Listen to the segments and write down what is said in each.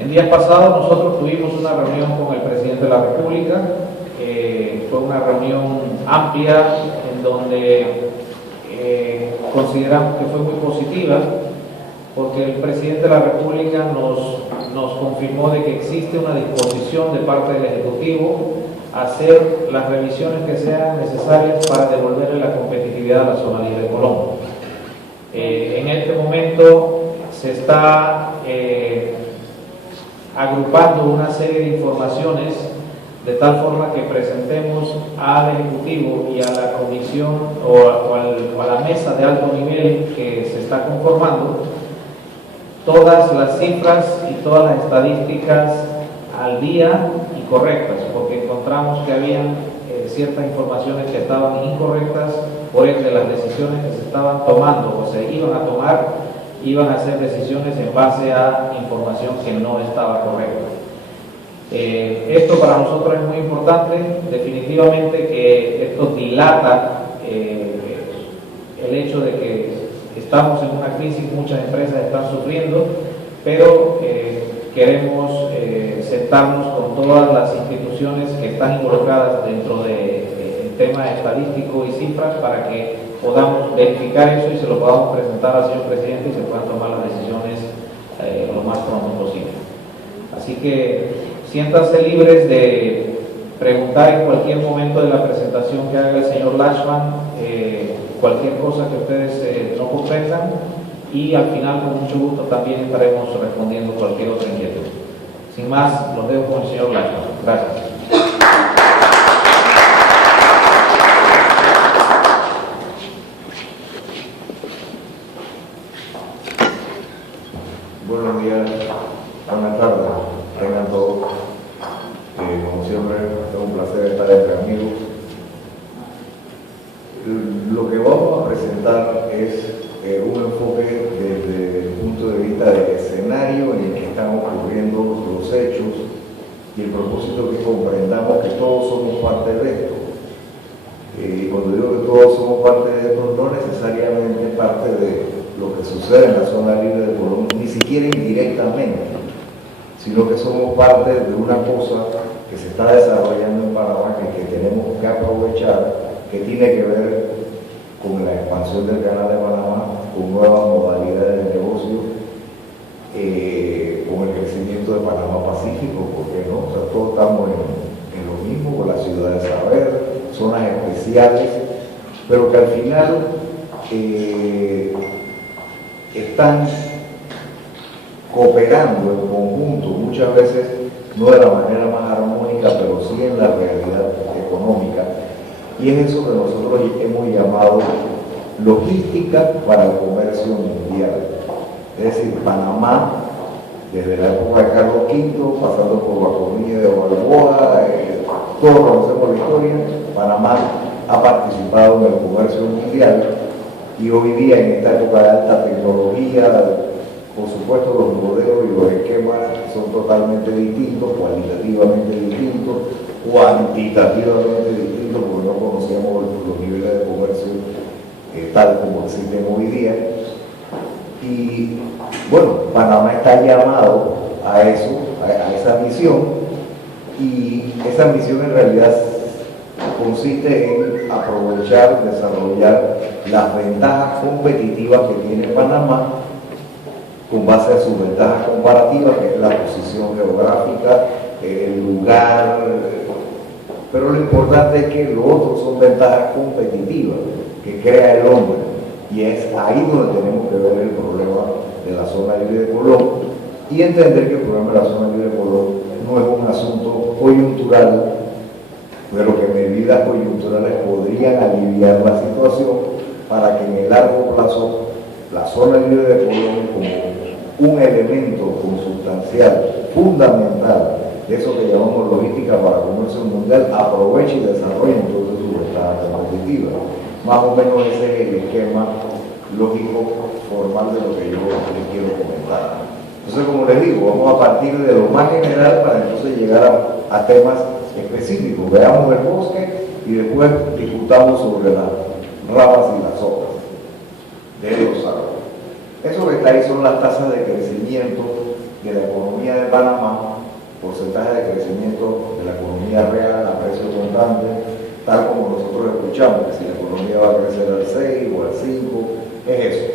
En días pasados nosotros tuvimos una reunión con el presidente de la República, fue una reunión amplia en donde consideramos que fue muy positiva, porque el presidente de la República nos confirmó de que existe una disposición de parte del Ejecutivo a hacer las revisiones que sean necesarias para devolverle la competitividad a la zona libre de Colón. En este momento se está agrupando una serie de informaciones de tal forma que presentemos al Ejecutivo y a la comisión o a la mesa de alto nivel que se está conformando todas las cifras y todas las estadísticas al día y correctas, porque encontramos que habían ciertas informaciones que estaban incorrectas, por ende las decisiones que se estaban tomando o se iban a tomar iban a ser decisiones en base a información que no estaba correcta. Esto para nosotros es muy importante, definitivamente que esto dilata el hecho de que estamos en una crisis, muchas empresas están sufriendo, pero queremos sentarnos con todas las instituciones que están involucradas dentro del tema estadístico y cifras para que podamos verificar eso y se lo podamos presentar al señor presidente y se puedan tomar las decisiones lo más pronto posible. Así que siéntanse libres de preguntar en cualquier momento de la presentación que haga el señor Lashman cualquier cosa que ustedes no comprendan, y al final con mucho gusto también estaremos respondiendo cualquier otra inquietud. Sin más, los dejo con el señor Lashman. Gracias. Buenos días, buenas tardes, tengan todos. Como siempre, es un placer estar entre amigos. Lo que vamos a presentar es un enfoque desde el punto de vista del escenario en el que están ocurriendo los hechos y el propósito que comprendamos que todos somos parte de esto. Y cuando digo que todos somos parte de esto, no necesariamente parte de lo que sucede en la zona libre de Colón, ni siquiera indirectamente, sino que somos parte de una cosa que se está desarrollando en Panamá que tenemos que aprovechar, que tiene que ver con la expansión del Canal de Panamá, con nuevas modalidades de negocio, con el crecimiento de Panamá Pacífico, ¿por qué no? O sea, todos estamos en lo mismo, con la ciudad de saber, zonas especiales, pero que al final están cooperando en conjunto, muchas veces no de la manera más armónica, pero sí en la realidad económica. Y es eso que nosotros hemos llamado logística para el comercio mundial. Es decir, Panamá, desde la época de Carlos V, pasando por Bacovilla de Balboa, todos conocemos la historia, Panamá ha participado en el comercio mundial y hoy día en esta época de alta tecnología, por supuesto los modelos y los esquemas son totalmente distintos, cualitativamente distintos, cuantitativamente distintos, porque no conocíamos los niveles de comercio tal como existen hoy día. Y bueno, Panamá está llamado a eso, a esa misión, y esa misión en realidad consiste en aprovechar, desarrollar las ventajas competitivas que tiene Panamá con base a sus ventajas comparativas, que es la posición geográfica, el lugar, pero lo importante es que lo otro son ventajas competitivas que crea el hombre, y es ahí donde tenemos que ver el problema de la zona libre de Colón y entender que el problema de la zona libre de Colón no es un asunto coyuntural, pero que medidas coyunturales podrían aliviar la situación para que en el largo plazo la zona libre de Colón, como un elemento consustancial, fundamental, de eso que llamamos logística para el comercio mundial, aproveche y desarrolle entonces sus ventajas competitivas. Más o menos ese es el esquema lógico formal de lo que yo les quiero comentar. Entonces, como les digo, vamos a partir de lo más general para entonces llegar a temas específicos. Veamos el bosque y después discutamos sobre las ramas y las hojas de los árboles. Eso que está ahí son las tasas de crecimiento de la economía de Panamá, porcentaje de crecimiento de la economía real a precio contante, tal como nosotros escuchamos, que si la economía va a crecer al 6 o al 5, es eso.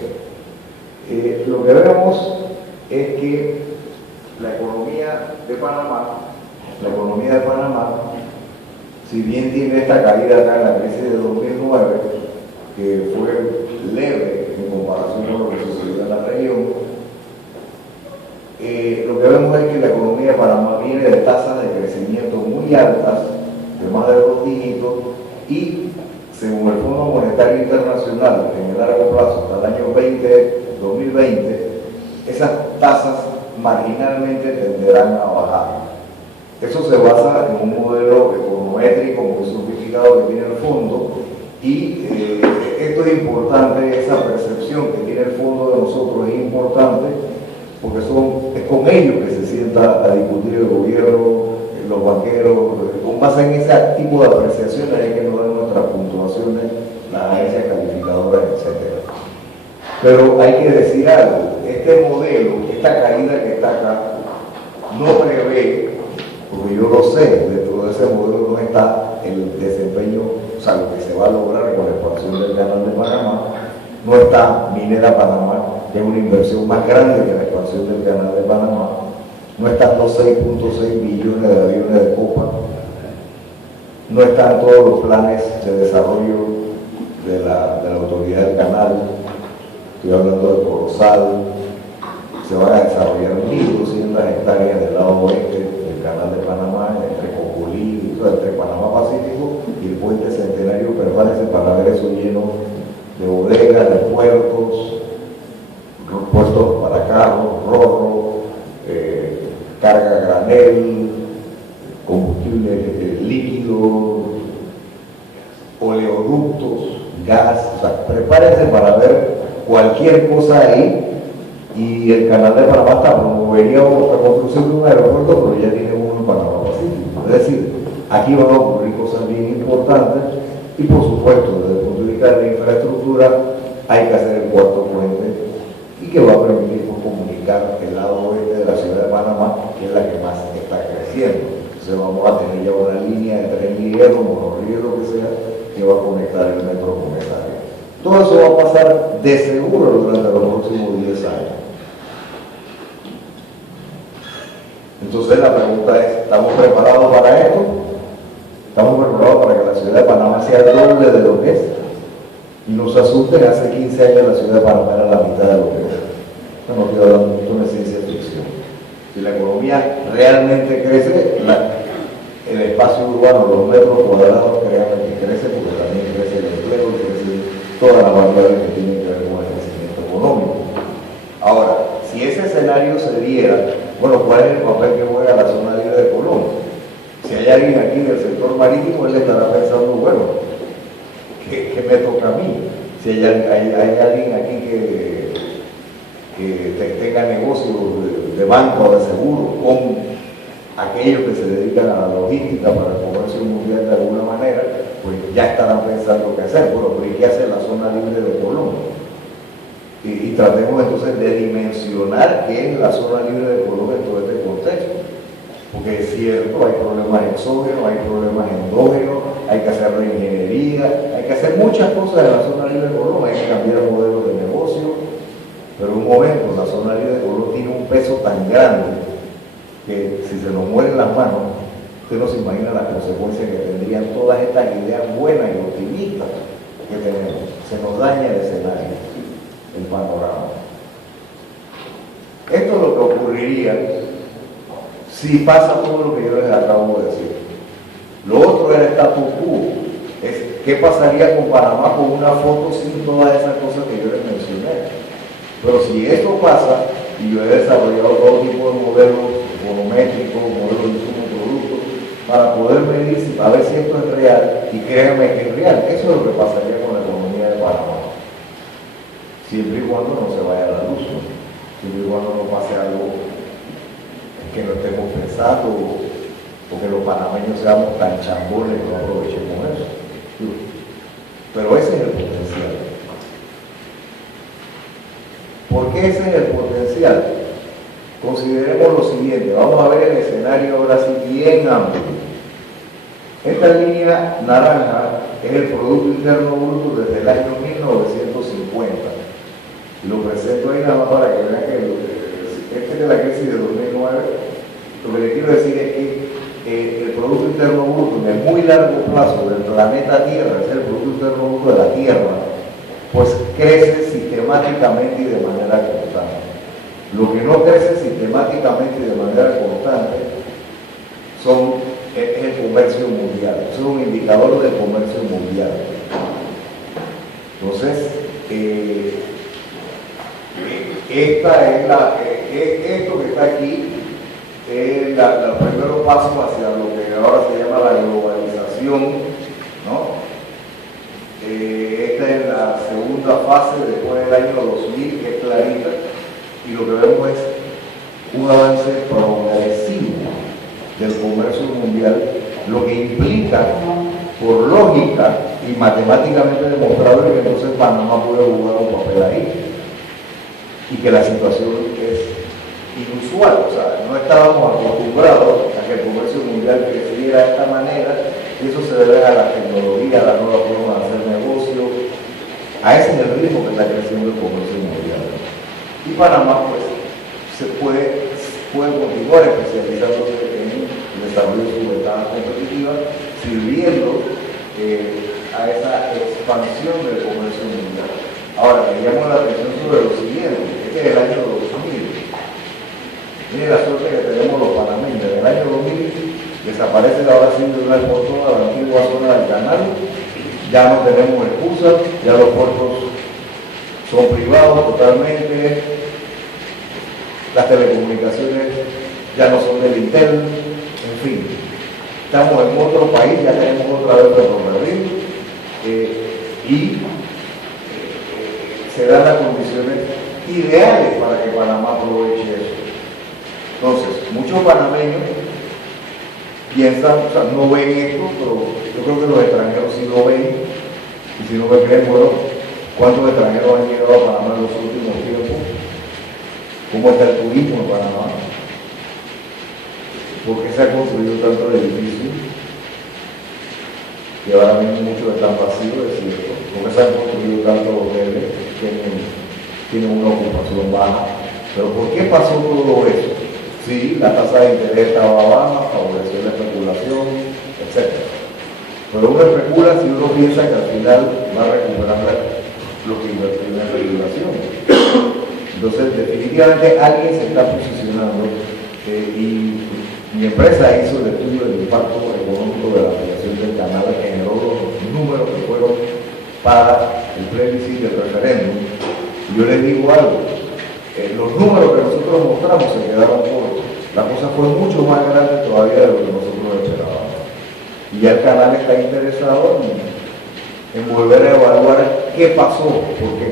Lo que vemos es que la economía de Panamá, si bien tiene esta caída acá en la crisis de 2009, que fue leve en comparación con lo que sucedió en la región, lo que vemos es que la economía de Panamá viene de tasas de crecimiento muy altas, de más de 2 dígitos, y según el Fondo Monetario Internacional, en el largo plazo, hasta el año 2020, esas tasas marginalmente tenderán a bajar. Eso se basa en un modelo econométrico muy sofisticado que tiene el fondo, y esto es importante, esa percepción que tiene el fondo de nosotros es importante, porque es con ellos que se sienta a discutir el gobierno, los banqueros, con base en ese tipo de apreciaciones hay que nos dan nuestras puntuaciones, las agencias calificadoras, etc. Pero hay que decir algo, este modelo, esta caída que está acá, no prevé, porque yo lo sé, dentro de ese modelo no está el desempeño, o sea, lo que se va a lograr con la expansión del canal de Panamá, no está Minera Panamá, que es una inversión más grande que la expansión del canal de Panamá, no están los 6.6 billones de aviones de copa, no están todos los planes de desarrollo de la autoridad del canal, estoy hablando de Corozal, se van a desarrollar 1.200 hectáreas del lado oeste del canal de Panamá, entre Cocolí, entre Panamá Pacífico y el puente Centenario permanece para ver eso lleno de bodegas, de puertos para carros, rorro, carga granel, combustible líquido, oleoductos, gas, o sea, prepárense para ver cualquier cosa ahí, y el canal de Panamá está promovería la construcción de un aeropuerto, pero ya tiene uno en Panamá Pacífico. Es decir, aquí van a ocurrir cosas bien importantes, y por supuesto, desde el punto de vista de la infraestructura, hay que hacer el cuarto puente, y que va a permitir comunicar el lado oeste de la ciudad de Panamá, que es la que más está creciendo. Entonces vamos a tener ya una línea de tren ligero, monorriel, lo que sea, que va a conectar el metro con esa área. Todo eso va a pasar de seguro durante los próximos 10 años. Entonces la pregunta es, ¿estamos preparados para esto? ¿Estamos preparados para que la ciudad de Panamá sea el doble de lo que es? Y nos asusten, hace 15 años la ciudad de Panamá era la mitad de lo que es. No estoy hablando de una ciencia ficción. Si la economía realmente crece, el espacio urbano, los metros cuadrados que crece, porque también crece el empleo, crece todas las variables que tienen que ver con el crecimiento económico. Ahora, si ese escenario se diera, bueno, ¿cuál es el papel que juega la zona libre de Colón? Si hay alguien aquí del sector marítimo, él estará pensando, bueno, ¿qué me toca a mí? Si hay alguien aquí que tenga negocios de banca o de seguro con aquellos que se dedican a la logística para el comercio mundial de alguna manera, pues ya estarán pensando qué hacer. Bueno, pero ¿y qué hace la zona libre de Colón? Y tratemos entonces de dimensionar qué es la zona libre de Colón en todo este contexto. Porque es cierto, hay problemas exógenos, hay problemas endógenos, hay que hacer reingeniería, hay que hacer muchas cosas en la zona libre de Colón, hay que cambiar el modelo de negocio, pero un momento, la zona libre de Colón tiene un peso tan grande que si se nos mueren las manos, usted no se imagina las consecuencias que tendrían todas estas ideas buenas y optimistas que tenemos. Se nos daña el escenario, el panorama. Esto es lo que ocurriría si pasa todo lo que yo les acabo de decir. Lo otro es el status quo. Es qué pasaría con Panamá con una foto sin todas esas cosas que yo les mencioné. Pero si esto pasa, y yo he desarrollado todo tipo de modelos econométricos, modelos de insumo productos, para poder medir, a ver si esto es real, y créanme que es real. Eso es lo que pasaría con la economía de Panamá. Siempre y cuando no se vaya la luz, ¿no? Siempre y cuando no pase algo que no estemos pensando, o que los panameños seamos tan chambones que no aprovechemos eso. Pero ese es el potencial. ¿Por qué ese es el potencial? consideremos lo siguiente, vamos a ver el escenario ahora sí bien amplio. Esta línea naranja es el Producto Interno Bruto desde el año 1950. Y lo presento ahí nada más para que vean que esta es la crisis de 2009. Lo que le quiero decir es que el Producto Interno Bruto en el muy largo plazo del planeta Tierra, es el Producto Interno Bruto de la Tierra, pues crece sistemáticamente y de manera constante. Lo que no crece sistemáticamente y de manera constante es el comercio mundial, es un indicador del comercio mundial. Entonces, esto que está aquí es los primeros pasos hacia lo que ahora se llama la globalización, ¿no? Esta es la segunda fase después del año 2000, que es clarita, y lo que vemos es un avance progresivo del comercio mundial, lo que implica, por lógica y matemáticamente demostrable, que entonces Panamá puede jugar un papel ahí, y que la situación es inusual, o sea, no estábamos acostumbrados a que el comercio mundial creciera de esta manera, y eso se debe a la tecnología, a la nueva forma de hacer negocio, a ese es el ritmo que está creciendo el comercio mundial. Y Panamá, pues, se puede continuar especializándose en el desarrollo de su ventana competitiva, sirviendo a esa expansión del comercio mundial. Ahora, me llamo la atención sobre lo siguiente, este es el año 2000. Miren la suerte que tenemos los panameños. En el año 2000 desaparece ahora sí de una vez por todas la antigua zona del canal, ya no tenemos excusas, ya los puertos son privados totalmente, las telecomunicaciones ya no son del Intel, en fin, estamos en otro país, ya tenemos otra vez ferrocarril y se dan las condiciones ideales para que Panamá aproveche eso. Entonces, muchos panameños piensan, o sea, no ven esto, pero yo creo que los extranjeros sí lo ven, y si no me creen, bueno, ¿cuántos extranjeros han llegado a Panamá en los últimos tiempos? ¿Cómo está el turismo en Panamá? ¿Por qué se ha construido tanto el edificio? Y ahora mismo muchos están vacíos, es cierto. ¿Por qué se han construido tantos hoteles? Tienen una ocupación baja. ¿Pero por qué pasó todo eso? Sí, la tasa de interés estaba baja, favoreció la especulación, etc. Pero uno especula si uno piensa que al final va a recuperar lo que invirtió en la regulación. Entonces, definitivamente alguien se está posicionando y mi empresa hizo el estudio del impacto económico de la ampliación del canal, que generó los números que fueron para el plebiscito del referéndum. Y yo les digo algo, los números que nosotros mostramos se quedaron cortos. La cosa fue mucho más grande todavía de lo que nosotros esperábamos. Y ya el canal está interesado en volver a evaluar qué pasó, porque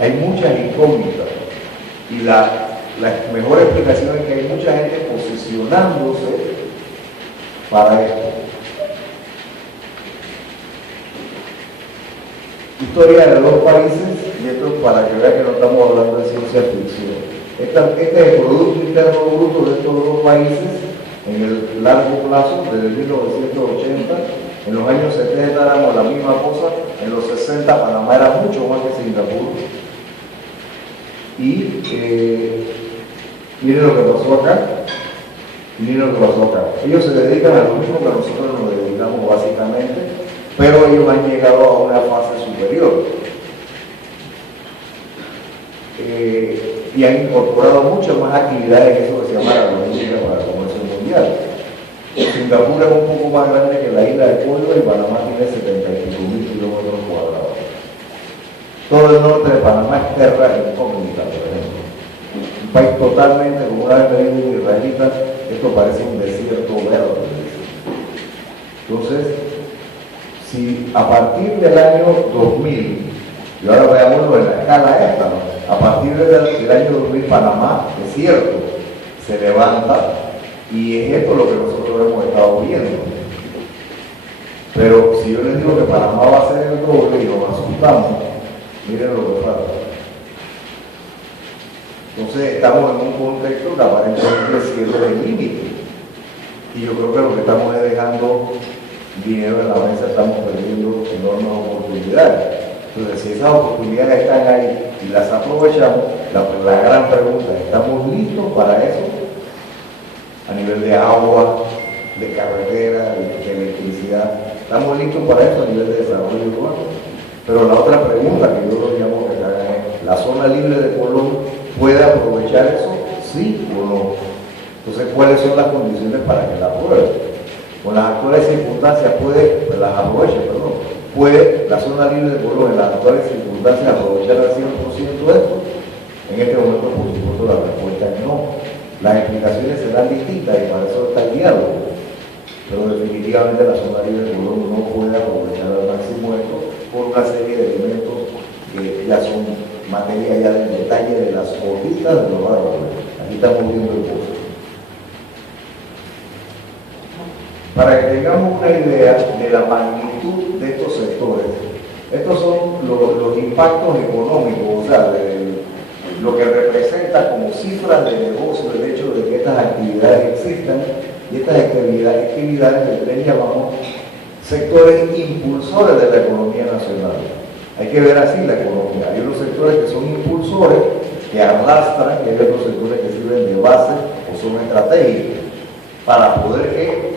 hay muchas incógnitas. Y la mejor explicación es que hay mucha gente posicionándose para esto. Historia de dos países, y esto es para que vean que no estamos hablando de ciencia ficción. Este es el Producto Interno Bruto de estos dos países en el largo plazo, desde 1980. En los años 70 éramos la misma cosa, en los 60 Panamá era mucho más que Singapur. Y miren lo que pasó acá, miren lo que pasó acá. Ellos se dedican a lo mismo que nosotros nos dedicamos básicamente, pero ellos han llegado a una fase superior. Y han incorporado muchas más actividades en eso que se llama la logística para el comercio mundial. Singapur es un poco más grande que la isla de Cuba y Panamá tiene 75.000 kilómetros cuadrados. Todo el norte de Panamá es terra incógnita, por ejemplo. Un país totalmente, como una vez me dijo un israelita, esto parece un desierto verde. Entonces, si a partir del año 2000, y ahora veámoslo en la escala esta, ¿no? A partir del año 2000 Panamá, es cierto, se levanta y es esto lo que nosotros hemos estado viendo. Pero si yo les digo que Panamá va a ser el doble y nos asustamos, miren lo que falta. Entonces estamos en un contexto que aparentemente cierra el límite. Y yo creo que lo que estamos es dejando dinero en la mesa, estamos perdiendo enormes oportunidades. Entonces, si esas oportunidades están ahí y las aprovechamos, la gran pregunta, ¿estamos listos para eso? A nivel de agua, de carretera, de electricidad, ¿estamos listos para eso a nivel de desarrollo urbano? Pero la otra pregunta que yo lo llamo que hagan es, ¿la zona libre de Colón puede aprovechar eso? ¿Sí o no? Entonces, ¿cuáles son las condiciones para que la apruebe? Con las actuales circunstancias las aproveche, perdón. ¿Puede la zona libre de Colón en las actuales circunstancias aprovechar al 100% esto? En este momento, por supuesto, la respuesta es no. Las explicaciones serán distintas y para eso está el diálogo. Pero definitivamente la zona libre de Colón no puede aprovechar al máximo esto por una serie de elementos que ya son materia ya del detalle de las hojitas de los árboles. Aquí estamos viendo el pozo. Para que tengamos una idea de la magnitud de estos sectores, estos son los impactos económicos, o sea, de lo que representa como cifras de negocio el hecho de que estas actividades existan, y estas actividades les llamamos sectores impulsores de la economía nacional. Hay que ver así la economía. Hay unos sectores que son impulsores, que arrastran, y hay otros sectores que sirven de base o son estratégicos para poder que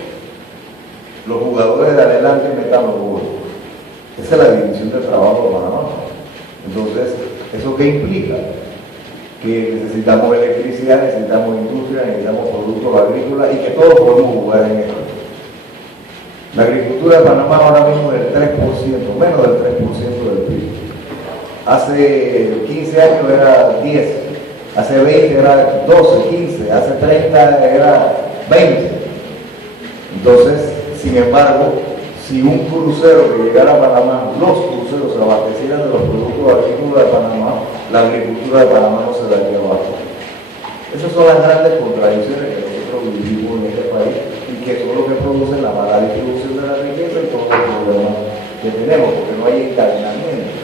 los jugadores de adelante metan los goles. Esa es la división del trabajo de Panamá. Entonces, ¿eso qué implica? Que necesitamos electricidad, necesitamos industria, necesitamos productos agrícolas y que todos podemos jugar en esto. La agricultura de Panamá ahora mismo es del 3%, menos del 3% del PIB. Hace 15 años era 10, hace 20 era 12, 15, hace 30 era 20. Entonces, sin embargo, si un crucero que llegara a Panamá, los cruceros se abastecieran de los productos agrícolas de Panamá, la agricultura de Panamá no se daría abajo. Esas son las grandes contradicciones que nosotros vivimos en este país y que son lo que producen la mala distribución de la riqueza y todos los problemas que tenemos, porque no hay encadenamiento.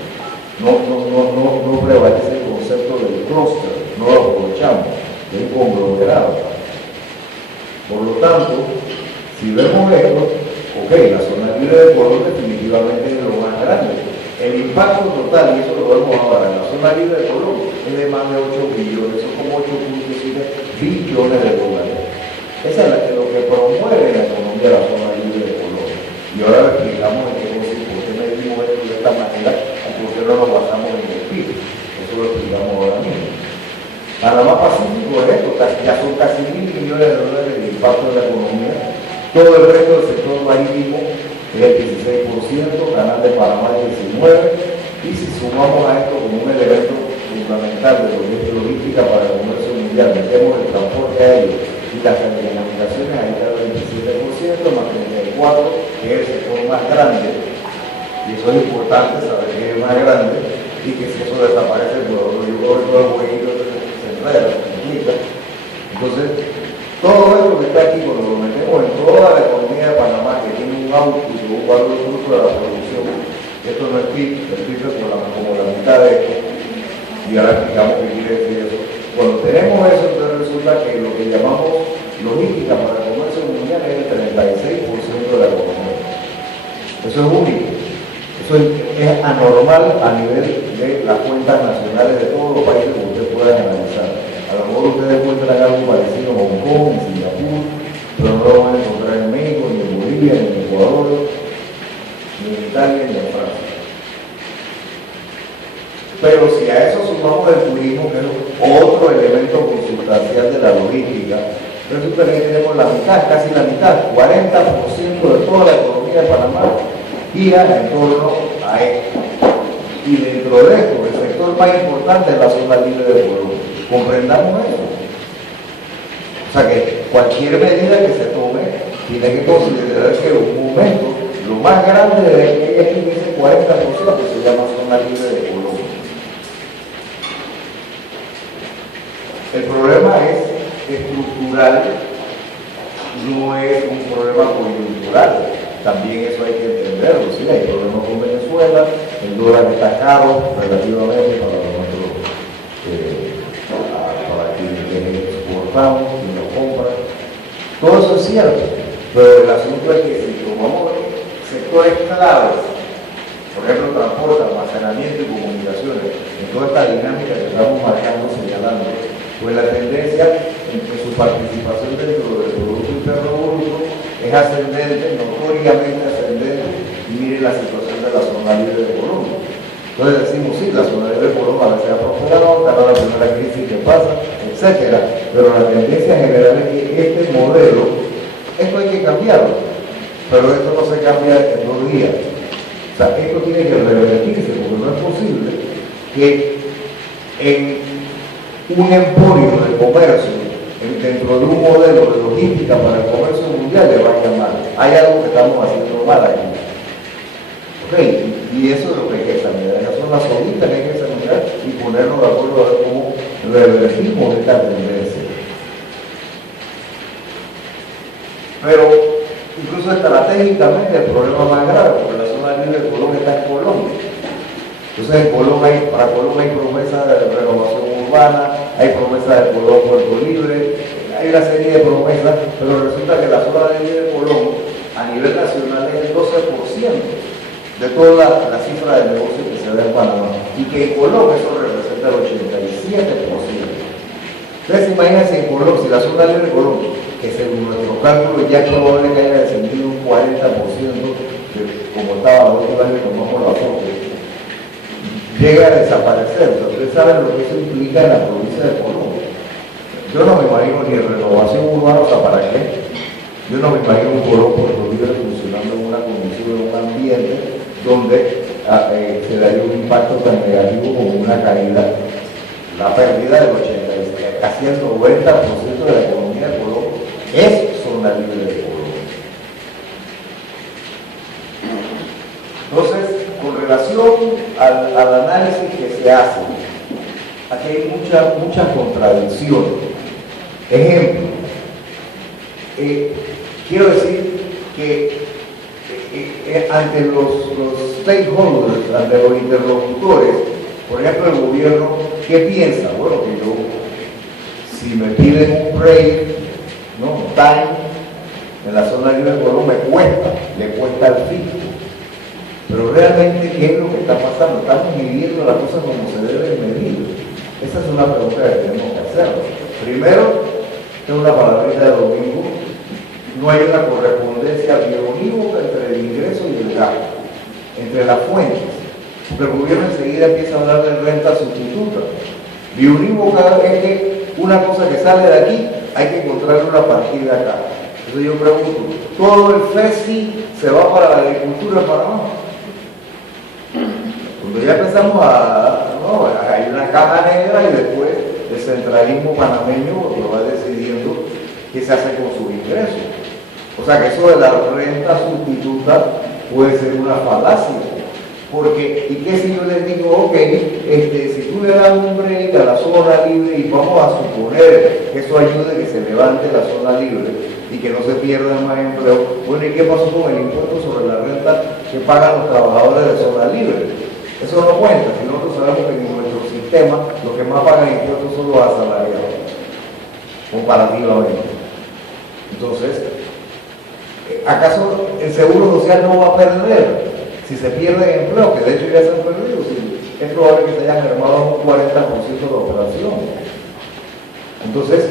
No prevalece el concepto del clúster, no lo aprovechamos, del conglomerado. Por lo tanto, si vemos esto, ok, la zona libre de Colón definitivamente es lo más grande. El impacto total, y eso lo vemos ahora, en la zona libre de Colón es de más de 8 billones, son como 8.7 billones de dólares. Esa es lo que promueve la economía de la zona libre de Colón. Y ahora le explicamos en qué consiste, por qué medimos esto de esta manera y por qué no nos basamos en el PIB. Eso lo explicamos ahora mismo. Panamá Pacífico es esto, ya son casi 1.000 millones de dólares de impacto en la economía. Todo el resto del sector marítimo es el 16%, Canal de Panamá el 19%, y si sumamos a esto como un elemento fundamental de logística para el comercio mundial, metemos el transporte aéreo y las telecomunicaciones, ahí está el 27%, más 34%, que es el sector más grande, y eso es importante saber que es más grande, y que si eso desaparece, pues yo creo que todo el jueguito se enreda, se complica. Entonces, todo esto que está aquí, cuando lo metemos en toda la economía de Panamá, que tiene un output, un valor bruto de la producción, esto no es PIB, el PIB es como la mitad de esto, y ahora explicamos qué quiere decir eso. Cuando tenemos eso, entonces resulta que lo que llamamos logística para el comercio mundial es el 36% de la economía. Eso es único. Eso es anormal a nivel de las cuentas nacionales de todos los países que ustedes puedan analizar. A lo mejor ustedes encuentran algo parecido en Hong Kong, en Singapur, pero no lo van a encontrar en México, ni en Bolivia, ni en Ecuador, ni en Italia, ni en Francia. Pero si a eso sumamos el turismo, que es otro elemento consustancial de la logística, resulta que tenemos la mitad, casi la mitad, 40% de toda la economía de Panamá gira en torno a esto. Y dentro de esto, el sector más importante es la zona libre de Colón. Comprendamos eso. O sea que cualquier medida que se tome tiene que considerar que en un momento lo más grande de que es ese 40% que se llama zona libre de Colón. El problema es estructural, no es un problema coyuntural. También eso hay que entenderlo. Sí, hay problemas con Venezuela, el dólar está caro relativamente para compramos, quién lo compra. Todo eso es cierto, pero el asunto es que si tomamos sectores claves, por ejemplo, transporte, almacenamiento y comunicaciones, en toda esta dinámica que estamos marcando, señalando, pues la tendencia en que su participación dentro del Producto Interno Bruto es ascendente, notoriamente ascendente, y mire la situación de la zona libre de Colombia. Entonces decimos, sí, la zona libre de Colombia a veces ha prosperado, cada la primera crisis que pasa, etcétera, pero la tendencia general es que este modelo, esto hay que cambiarlo, pero esto no se cambia en 2 días. O sea, esto tiene que revertirse, porque no es posible que en un emporio de comercio, dentro de un modelo de logística para el comercio mundial, le vaya mal. Hay algo que estamos haciendo mal aquí. Okay. Y eso es lo que hay que examinar. Esas son las solitas que hay que examinar y ponernos de acuerdo a ver cómo revertimos esta tendencia. Pero incluso estratégicamente el problema más grave, porque la zona libre de Colombia está en Colombia. Entonces en Colombia para Colombia hay promesas de renovación urbana, hay promesas de Colombia Puerto Libre, hay una serie de promesas, pero resulta que la zona libre de Colombia a nivel nacional es el 12% de toda la cifra de negocio que se da en Panamá, y que en Colombia eso representa el 87%. Entonces imagínense en Colombia, si la zona libre de Colombia, que según nuestro cálculo ya es probable que haya descendido un 40%, como estaba la última vez que tomamos la foto, llega a desaparecer. Ustedes saben lo que eso implica en la provincia de Colombia. Yo no me imagino ni renovación urbana, o sea, ¿para qué? Yo no me imagino un Colombia Puerto Libre funcionando en una condición, en un ambiente donde se daría un impacto tan negativo como una caída, la pérdida del 80%, casi el 90% de la economía de Colombia es zona libre de Colombia. Entonces, con relación al análisis que se hace, aquí hay muchas contradicciones. Ejemplo, quiero decir que ante los stakeholders, ante los interlocutores, por ejemplo el gobierno, ¿qué piensa? Bueno, que yo, si me piden un break, ¿no? Un time, en la zona libre de Colombia le cuesta al fisco. Pero realmente, ¿qué es lo que está pasando? ¿Estamos midiendo las cosas como se deben medir? Esa es una pregunta que tenemos que hacer. Primero, tengo una palabrita de domingo, no hay una correspondencia bionívoca entre el ingreso y el gasto, entre las fuentes. Porque el gobierno enseguida empieza a hablar de renta sustituta. Bionívoca es que una cosa que sale de aquí hay que encontrar una partida acá. Entonces yo pregunto, ¿todo el FESI se va para la agricultura de Panamá? Cuando ya empezamos no, hay una caja negra y después el centralismo panameño lo va decidiendo qué se hace con sus ingresos. O sea que eso de la renta sustituta puede ser una falacia. Porque, ¿y qué si yo les digo, ok, si tú le das un break a la zona libre y vamos a suponer que eso ayude a que se levante la zona libre y que no se pierdan más empleos? Bueno, ¿y qué pasó con el impuesto sobre la renta que pagan los trabajadores de zona libre? Eso no cuenta, si nosotros sabemos que en nuestro sistema los que más pagan impuestos son los asalariados, comparativamente. Entonces, ¿acaso el Seguro Social no va a perder si se pierde empleo? Que de hecho ya se han perdido. Es probable que se haya mermado un 40% de la operación. Entonces,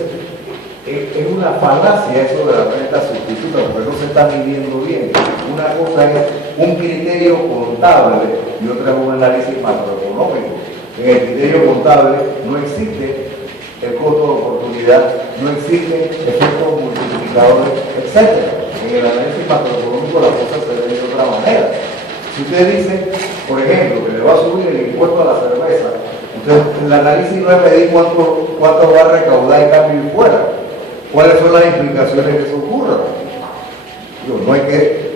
es una falacia eso de la renta sustituta, porque no se está midiendo bien. Una cosa es un criterio contable y otra es un análisis macroeconómico. En el criterio contable no existe el costo de oportunidad, no existen efectos multiplicadores, etc. En el análisis macroeconómico las cosas se ven de otra manera. Si usted dice, por ejemplo, que le va a subir el impuesto a la cerveza, entonces el análisis no es medir cuánto va a recaudar en cambio y fuera. ¿Cuáles son las implicaciones que eso ocurra? No hay que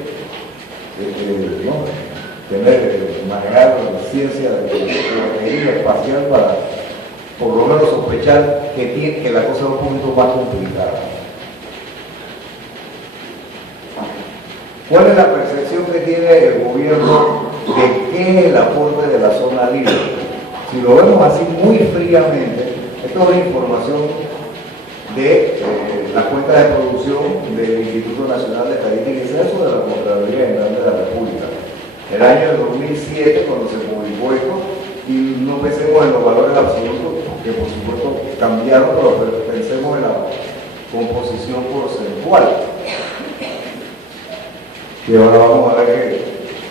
manejar la ciencia de la ingeniería espacial para por lo menos sospechar que la cosa es un poquito más complicada. ¿Cuál es la percepción que tiene el gobierno de qué es el aporte de la zona libre? Si lo vemos así muy fríamente, esto es una información de la cuenta de producción del Instituto Nacional de Estadística y Censo de la Contraloría General de la República. El año de 2007, cuando se publicó esto, y no pensemos en los valores absolutos, que por supuesto cambiaron, pero pensemos en la composición porcentual, que ahora vamos a ver que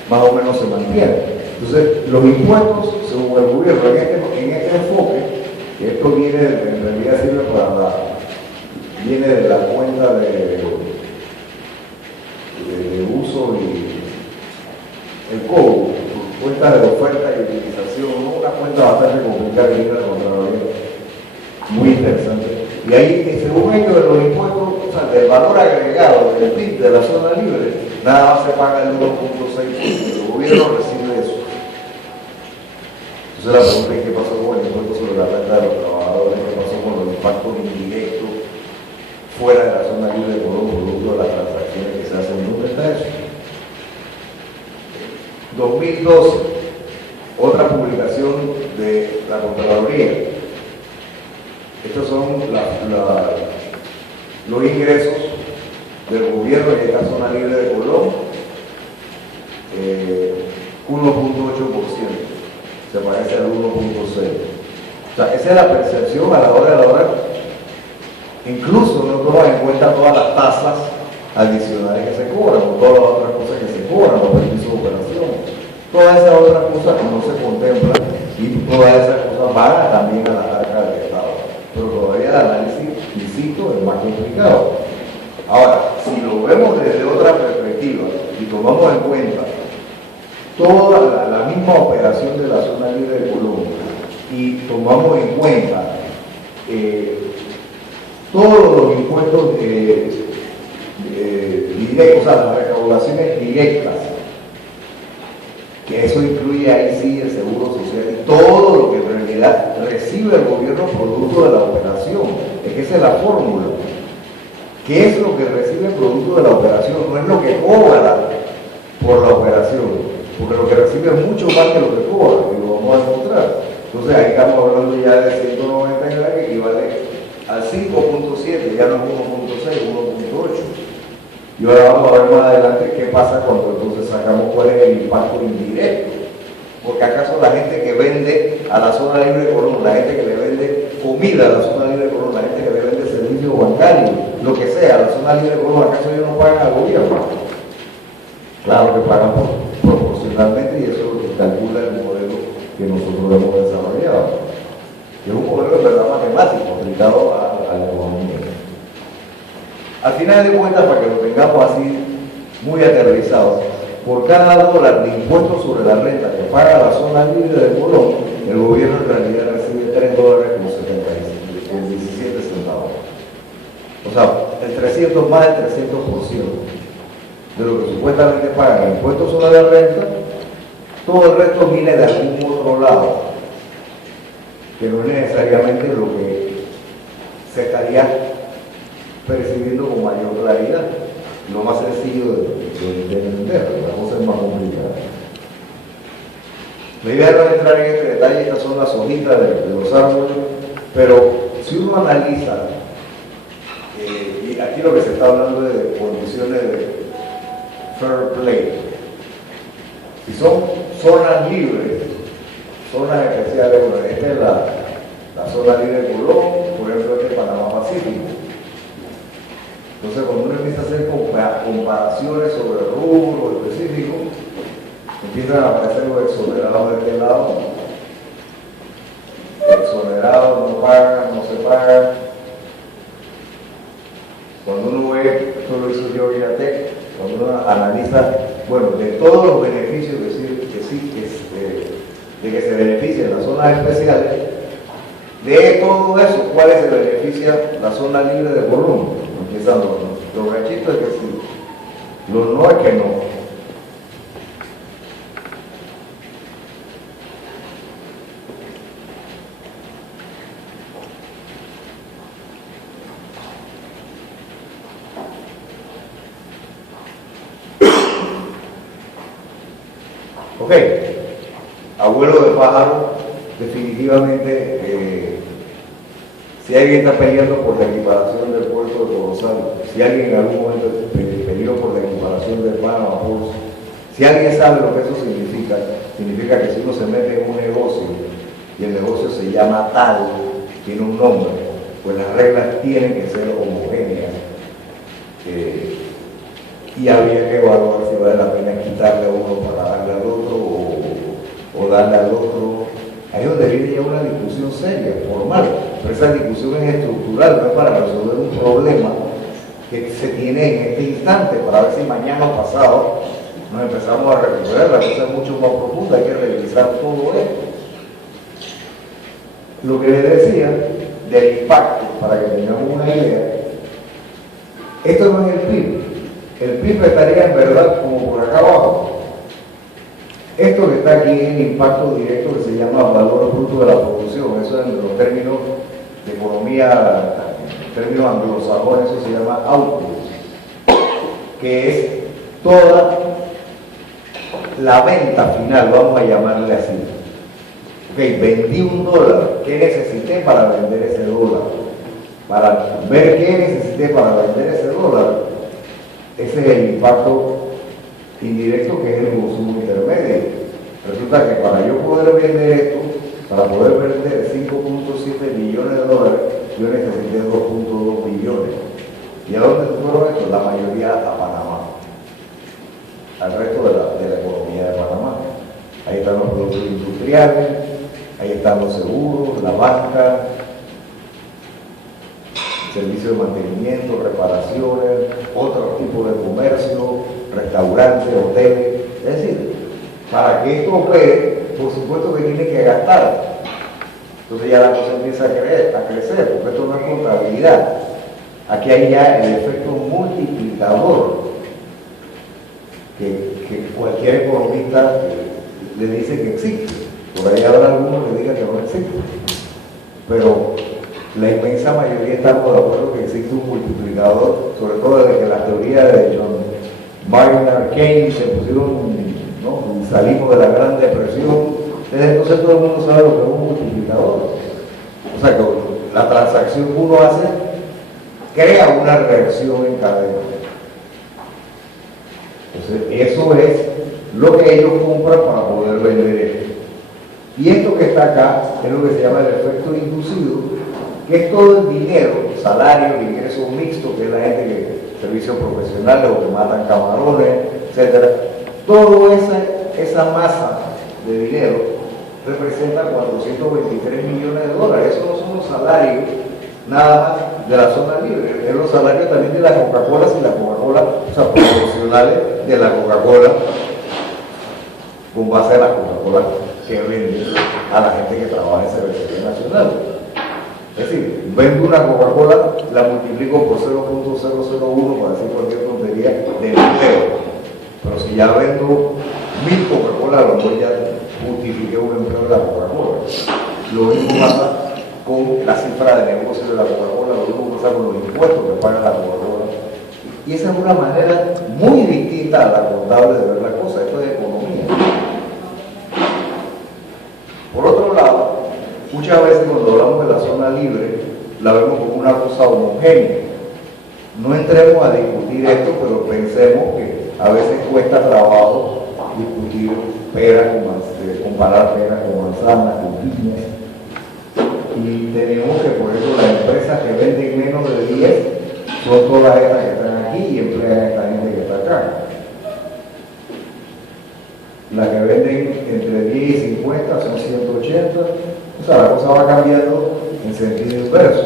más o menos se mantiene. Entonces, los impuestos, según el gobierno, en este enfoque, que esto viene, en realidad sirve viene de la cuenta de uso y el COBO, cuenta de oferta y utilización, ¿no? Una cuenta bastante complicada que viene de la Contraloría, muy interesante. Y ahí, según ellos, de los impuestos, o sea, del valor agregado del PIB de la zona libre, nada más se paga el 1.6%, el gobierno recibe eso. Entonces la pregunta es qué pasó con el impuesto sobre la renta de los trabajadores, qué pasó con los impactos indirectos fuera de la zona libre de Colón, producto de las transacciones que se hacen. ¿Dónde está eso? 2012, otra publicación de la Contraloría. Estos son los ingresos del gobierno en esta zona libre de Colón, 1.8%. Se parece al 1.6. O sea, esa es la percepción a la hora de la hora. Incluso no toman en cuenta todas las tasas adicionales que se cobran, o todas las otras cosas que se cobran, los permisos de operación. Todas esas otras cosas no se contemplan y todas esas cosas van también a la arca del Estado. Pero todavía el análisis, insisto, es más complicado. Ahora, si lo vemos desde otra perspectiva y tomamos en cuenta toda la misma operación de la zona libre de Colombia y tomamos en cuenta todos los impuestos directos, o sea, las recaudaciones directas, que eso incluye ahí sí el seguro social y todo lo que en realidad recibe el gobierno producto de la operación, es que esa es la fórmula. ¿Qué es lo que recibe el producto de la operación? No es lo que cobra por la operación, porque lo que recibe es mucho más que lo que cobra, y lo vamos a encontrar. Entonces ahí estamos hablando ya de 199 que equivale al 5.7, ya no es 1.6, 1.8. Y ahora vamos a ver más adelante qué pasa cuando entonces sacamos cuál es el impacto indirecto. Porque acaso la gente que vende a la zona libre de Colón, la gente que le vende comida a la zona libre de Colón, la gente que le vende servicios bancarios, lo que sea, a la zona libre de Colón, ¿acaso ellos no pagan al gobierno? Claro que pagan proporcionalmente y eso es lo que calcula el modelo que nosotros hemos desarrollado. Que es un modelo de verdad matemático aplicado a la economía. Al final de cuentas, para que lo tengamos así muy aterrizado, por cada dólar de impuestos sobre la renta que paga la zona libre de Colón, el gobierno en realidad recibe $3.17. O sea, el 300, más del 300% de lo que supuestamente pagan el impuesto sobre la renta, todo el resto viene de algún otro lado, que no es necesariamente lo que se estaría percibiendo con mayor claridad. Lo más sencillo de entender, la cosa es más complicada. La idea no es entrar en este detalle, estas son las hojitas de los árboles, pero si uno analiza, y aquí lo que se está hablando es de condiciones de fair play, si son zonas libres, zonas especiales, bueno, esta es la zona libre de Colón, por ejemplo, este es Panamá Pacífico. Entonces, cuando uno empieza a hacer comparaciones sobre rubros específicos, empiezan a aparecer los exonerados de este lado. Exonerados, no pagan, no se pagan. Cuando uno ve, esto lo hizo yo Viatec, cuando uno analiza, bueno, de todos los beneficios de que se beneficien las zonas especiales, de todo eso, ¿cuál es el beneficia la zona libre de Colón? Empiezan los gachitos es que sí, los no es que no. Ok, abuelo de pájaro, definitivamente si alguien está peleando por la equiparación del puerto de Corozal, si alguien en algún momento peleó por la equiparación del Panama Ports, si alguien sabe lo que eso significa, significa que si uno se mete en un negocio y el negocio se llama tal, tiene un nombre, pues las reglas tienen que ser homogéneas. Y había que evaluar si vale la pena quitarle a uno para darle al otro o darle al otro. Ahí es donde viene ya una discusión seria, formal, pero esa discusión es estructural, no es para resolver un problema que se tiene en este instante, para ver si mañana o pasado nos empezamos a recuperar. La cosa es mucho más profunda, hay que revisar todo esto. Lo que les decía del impacto, para que tengamos una idea, esto no es el PIB. El PIB estaría en verdad como por acá abajo. Esto que está aquí es el impacto directo que se llama valor bruto de la producción. Eso en los términos de economía, en términos anglosajones, eso se llama output, que es toda la venta final, vamos a llamarle así. Ok, vendí $1, ¿qué necesité para vender ese dólar? Para ver qué necesité para vender ese dólar. Ese es el impacto indirecto, que es el consumo intermedio. Resulta que para yo poder vender esto, para poder vender $5.7 billones, yo necesité 2.2 billones. ¿Y a dónde fueron estos? La mayoría a Panamá, al resto de la economía de Panamá. Ahí están los productos industriales, ahí están los seguros, la banca, servicios de mantenimiento, reparaciones, otro tipo de comercio, restaurantes, hoteles. Es decir, para que esto opere, por supuesto que tiene que gastar. Entonces ya la cosa empieza a crecer, porque esto no es contabilidad. Aquí hay ya el efecto multiplicador que cualquier economista le dice que existe. Por ahí habrá algunos que digan que no existe. Pero la inmensa mayoría estamos de acuerdo que existe un multiplicador, sobre todo desde que las teorías de John Maynard Keynes se pusieron, ¿no? Salimos de la Gran Depresión. Desde entonces todo el mundo sabe lo que es un multiplicador. O sea que la transacción que uno hace crea una reacción en cadena. Entonces eso es lo que ellos compran para poder vender esto. Y esto que está acá es lo que se llama el efecto inducido, que es todo el dinero, salarios, ingresos mixtos, que es la gente que servicios profesionales o que matan camarones, etcétera. Toda esa masa de dinero representa 423 millones de dólares. Esos no son los salarios nada más de la zona libre, es los salarios también de la Coca-Cola, si la Coca-Cola, o sea, profesionales de la Coca-Cola, con base a la Coca-Cola que vende a la gente que trabaja en cervecería nacional. Es decir, vendo una Coca-Cola, la multiplico por 0.001 para decir cualquier tontería de empleo. Pero si ya vendo 1000 Coca-Cola, a lo mejor ya justifiqué un empleo de la Coca-Cola. Lo mismo pasa con la cifra de negocio de la Coca-Cola, lo mismo pasa con los impuestos que paga la Coca-Cola. Y esa es una manera muy distinta a la contable de ver la cosa. Esto es economía. Por otro lado, muchas veces cuando hablamos de la zona libre, la vemos como una cosa homogénea. No entremos a discutir esto, pero pensemos que a veces cuesta trabajo discutir peras comparar peras con manzanas, con piñas. Y tenemos que, por ejemplo, las empresas que venden menos de 10 son todas estas que están aquí y emplean a esta gente que está acá. Las que venden entre 10 y 50 son 180. O sea, la cosa va cambiando en sentido inverso.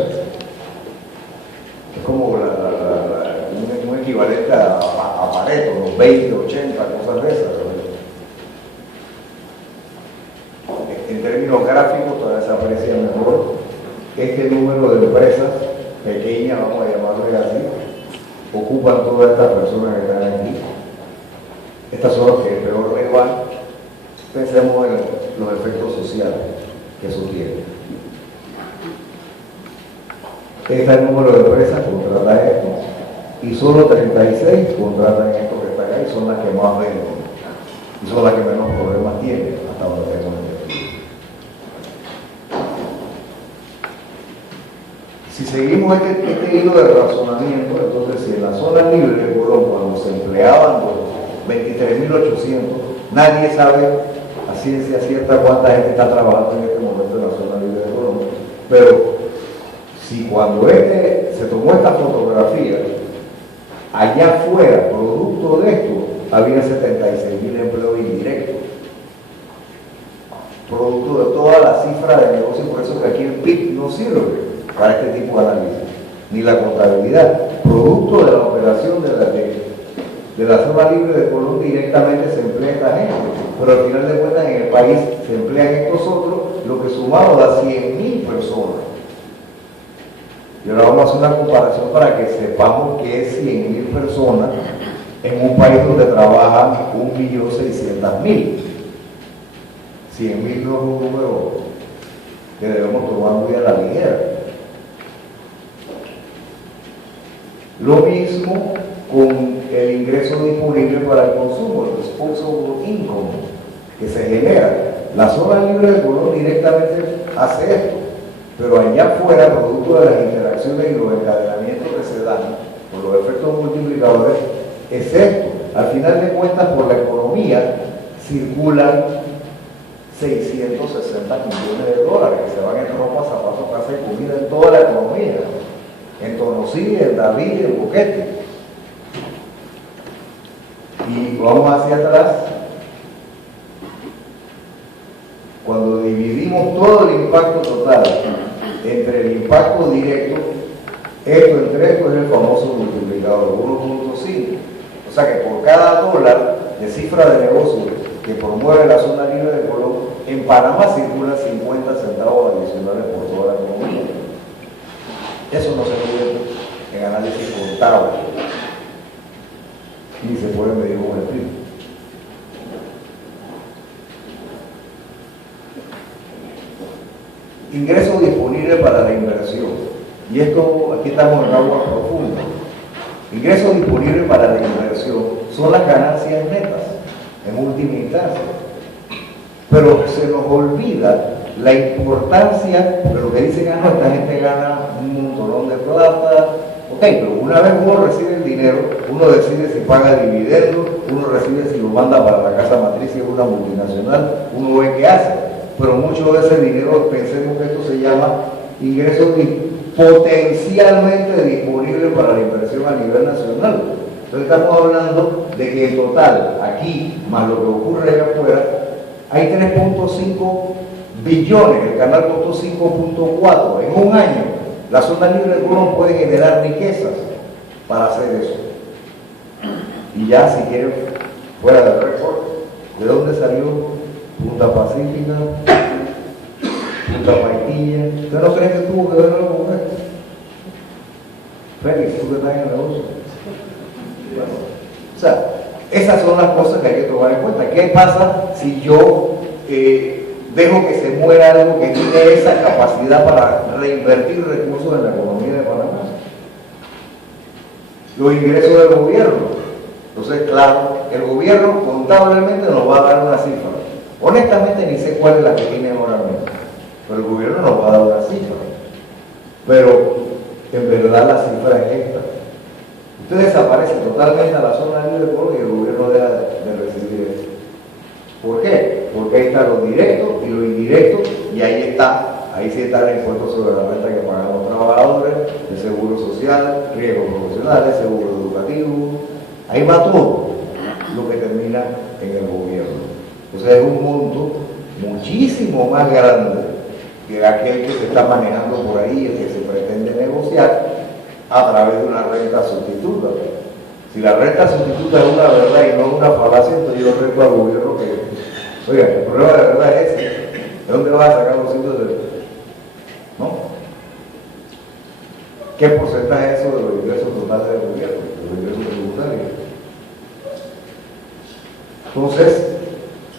Es como un equivalente a Pareto, los 20, 80, cosas de esas. En términos gráficos todavía se aprecia mejor este número de empresas pequeñas, vamos a llamarle así, ocupan todas estas personas que están aquí. Estas son las que peor les van. Pensemos en los efectos sociales que eso tiene. Este es el número de empresas que contratan esto y solo 36 contratan esto que está acá y son las que más venden y son las que menos problemas tienen hasta donde tengo entendido. seguimos este hilo de razonamiento, entonces si en la zona libre de Colón, cuando se empleaban los 23.800, nadie sabe a ciencia cierta cuánta gente está trabajando en este momento en la zona libre de Colón, pero si cuando se tomó esta fotografía, allá afuera, producto de esto, había 76.000 empleos indirectos, producto de toda la cifra de negocio, por eso que aquí el PIB no sirve para este tipo de análisis, ni la contabilidad, producto de la operación de la zona libre de Colón directamente se emplea esta gente, pero al final de cuentas en el país se emplean estos otros, lo que sumado da 100.000 personas. Y ahora vamos a hacer una comparación para que sepamos que es 100.000 personas en un país donde trabajan 1.600.000. 100.000 no es un número que debemos tomar muy a la ligera. Lo mismo con el ingreso disponible para el consumo, el disposable income que se genera. La zona libre de Colón directamente hace esto, pero allá afuera, producto de las interacciones y los encadenamientos que se dan por los efectos multiplicadores, es esto. Al final de cuentas, por la economía circulan 660 millones de dólares que se van en ropa, zapatos, casa y comida en toda la economía, en Tonosí, en David, en Boquete. Y vamos hacia atrás, cuando dividimos todo el impacto total entre el impacto directo, esto entre esto es el famoso multiplicador 1.5. O sea que por cada dólar de cifra de negocio que promueve la zona libre de Colón, en Panamá circulan 50 centavos adicionales por toda la economía. Eso no se puede en análisis contable, ni se puede medir con el PIB. Ingreso disponible para la inversión. Y esto, aquí estamos en agua profunda. Ingreso disponible para la inversión son las ganancias netas, en última instancia. Pero se nos olvida la importancia de lo que dicen, esta gente gana un montón de plata. Ok, pero una vez uno recibe el dinero, uno decide si paga dividendos, uno decide si lo manda para la casa matriz, si es una multinacional, uno ve qué hace. Pero mucho de ese dinero, pensemos que esto se llama ingresos potencialmente disponibles para la inversión a nivel nacional. Entonces estamos hablando de que en total, aquí, más lo que ocurre allá afuera, hay 3.5 billones, el canal costó 5.4 en un año. La zona libre de Colón puede generar riquezas para hacer eso. Y ya si quieren, fuera del récord, ¿de dónde salió Punta Pacífica, Punta Paitilla? ¿Usted no cree que tuvo que ver algo con esto? Félix, tú que estás en el negocio. Bueno, o sea, esas son las cosas que hay que tomar en cuenta. ¿Qué pasa si yo dejo que se muera algo que tiene esa capacidad para reinvertir recursos en la economía de Panamá? Los ingresos del gobierno. Entonces, claro, el gobierno contablemente nos va a dar una cifra. Honestamente ni sé cuál es la que tiene ahora mismo, pero el gobierno nos va a dar una cifra. Pero en verdad la cifra es esta. Usted desaparece totalmente a la zona libre de Colón y el gobierno deja de recibir eso. ¿Por qué? Porque ahí están los directos y los indirectos, y ahí sí está el impuesto sobre la renta que pagan los trabajadores, el seguro social, riesgos profesionales, seguro educativo, ahí va todo lo que termina en el gobierno. O sea, es un monto muchísimo más grande que aquel que se está manejando por ahí, el que se pretende negociar a través de una renta sustituta. Si la renta sustituta es una verdad y no una falacia, entonces yo reto al gobierno que, oiga, el problema de verdad es ese. ¿De dónde vas a sacar los cientos de...? ¿No? ¿Qué porcentaje es eso de los ingresos totales del gobierno, de los ingresos tributarios? Entonces,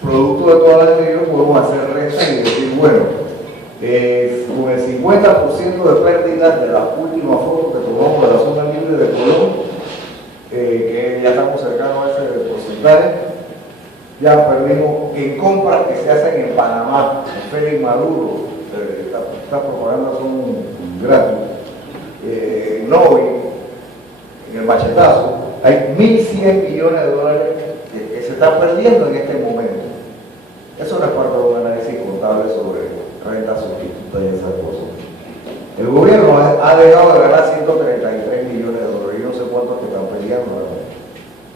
producto de todas las medidas podemos hacer resta y decir, bueno, con el 50% de pérdidas de las últimas fotos que tomamos de la zona libre de Colón, que ya estamos cercanos a ese porcentaje, ya perdimos en compras que se hacen en Panamá, en Félix Maduro, estas propagandas son gratis, Novi, en el machetazo, hay 1.100 millones de dólares que se están perdiendo en este momento. Eso no es parte de un análisis contable sobre renta sustituta y esas cosas. El gobierno ha dejado de ganar 133 millones de dólares, y no sé cuántos que están peleando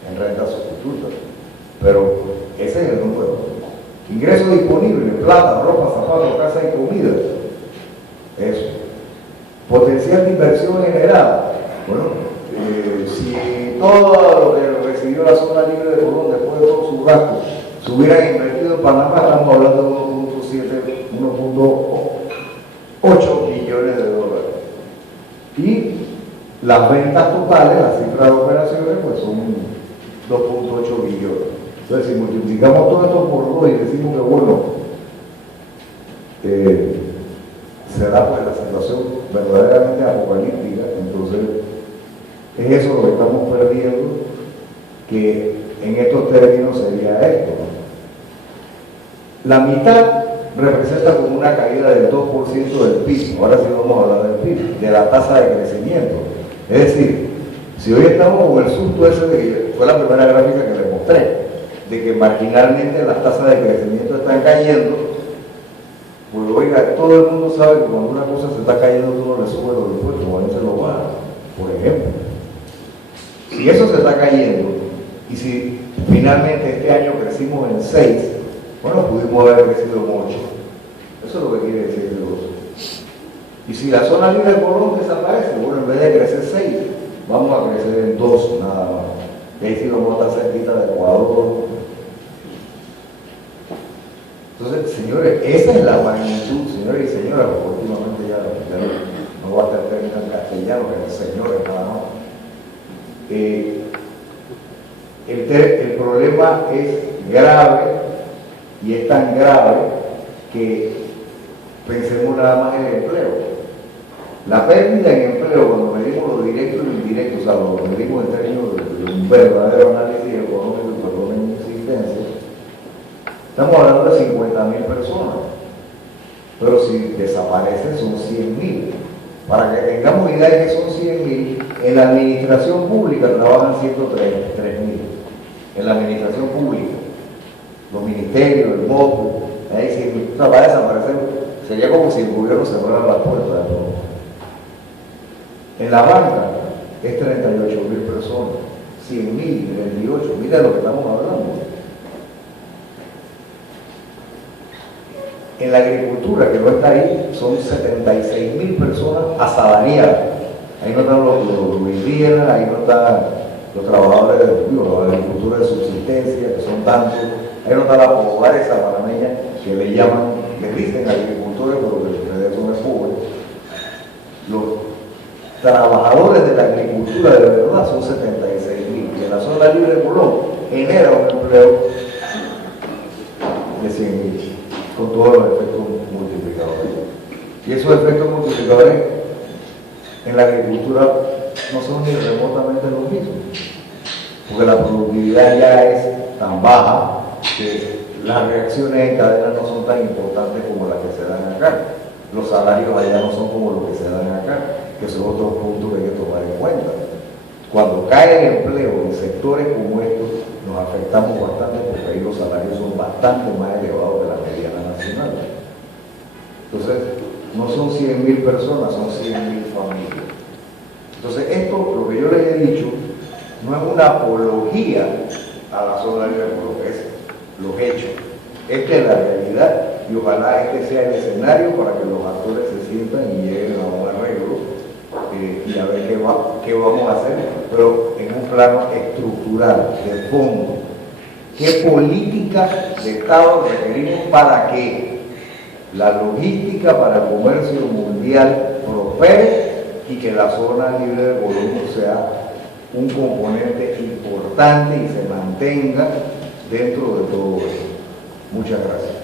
en renta sustituta, pero ese es el número. Ingresos disponibles, plata, ropa, zapatos, casa y comida. Eso. Potencial de inversión generada. Bueno, si todo lo que recibió la zona libre de Colón después de todos sus gastos se hubieran invertido en Panamá, estamos hablando de 1.8 billones de dólares. Y las ventas totales, las cifras de operaciones, pues son 2.8 billones. Entonces, si multiplicamos todo esto por 2 y decimos que, bueno, será pues la situación verdaderamente apocalíptica, entonces es eso lo que estamos perdiendo, que en estos términos sería esto, ¿no? La mitad representa como una caída del 2% del PIB, ahora sí vamos a hablar del PIB, de la tasa de crecimiento. Es decir, si hoy estamos con el susto ese de que fue la primera gráfica que les mostré, de que marginalmente las tasas de crecimiento están cayendo, pues oiga, todo el mundo sabe que cuando una cosa se está cayendo, uno le sube los impuestos, o a veces lo baja, por ejemplo. Si eso se está cayendo, y si finalmente este año crecimos en 6, bueno, pudimos haber crecido en 8. Eso es lo que quiere decir el negocio. Y si la zona libre de Colón desaparece, bueno, en vez de crecer 6, vamos a crecer en 2 nada más. Y ahí sí vamos a estar cerquita de Ecuador. Entonces, señores, esa es la magnitud, señores y señoras, porque últimamente ya no va a estar término en castellano, que es señores nada más. El problema es grave, y es tan grave que pensemos nada más en el empleo. La pérdida en empleo, cuando medimos lo directo y lo indirecto, o sea, lo medimos en términos de un verdadero análisis económico y perdón en existencia, estamos hablando de 50.000 personas, pero si desaparecen son 100.000. Para que tengamos idea de que son 100.000, en la administración pública trabajan 103.000. En la administración pública, los ministerios, el MOPU, ahí si va a desaparecer, sería como si el gobierno cerrara las puertas. ¿No? En la banca es 38.000 personas, 100.000, 38, mira de lo que estamos hablando. En la agricultura, que no está ahí, son 76.000 personas asalariadas. Ahí no están los indígenas, ahí no están los trabajadores de la agricultura de subsistencia, que son tantos. Ahí no está la pobreza panameña, que le llaman, le dicen agricultores, pero que en realidad son pobres. Los trabajadores de la agricultura de verdad son 76.000. Y en la zona libre de Colón genera un empleo de 100.000. Con todos los efectos multiplicadores. Y esos efectos multiplicadores en la agricultura no son ni remotamente los mismos, porque la productividad ya es tan baja que las reacciones en cadena no son tan importantes como las que se dan acá. Los salarios allá no son como los que se dan acá, que son otros puntos que hay que tomar en cuenta. Cuando cae el empleo en sectores como estos, nos afectamos bastante porque ahí los salarios son bastante más elevados de la mediana nacional. Entonces, no son 100.000 personas, son 100.000 familias. Entonces, esto, lo que yo les he dicho, no es una apología a la zona libre, por lo que es los hechos. Esta es la realidad y ojalá este sea el escenario para que los actores se sientan y lleguen a un arreglo y a ver qué vamos a hacer, pero en un plano estructural, de fondo. ¿Qué política de Estado requerimos para que la logística para el comercio mundial prospere y que la zona libre de Colón sea un componente importante y se mantenga dentro de todo esto? Muchas gracias.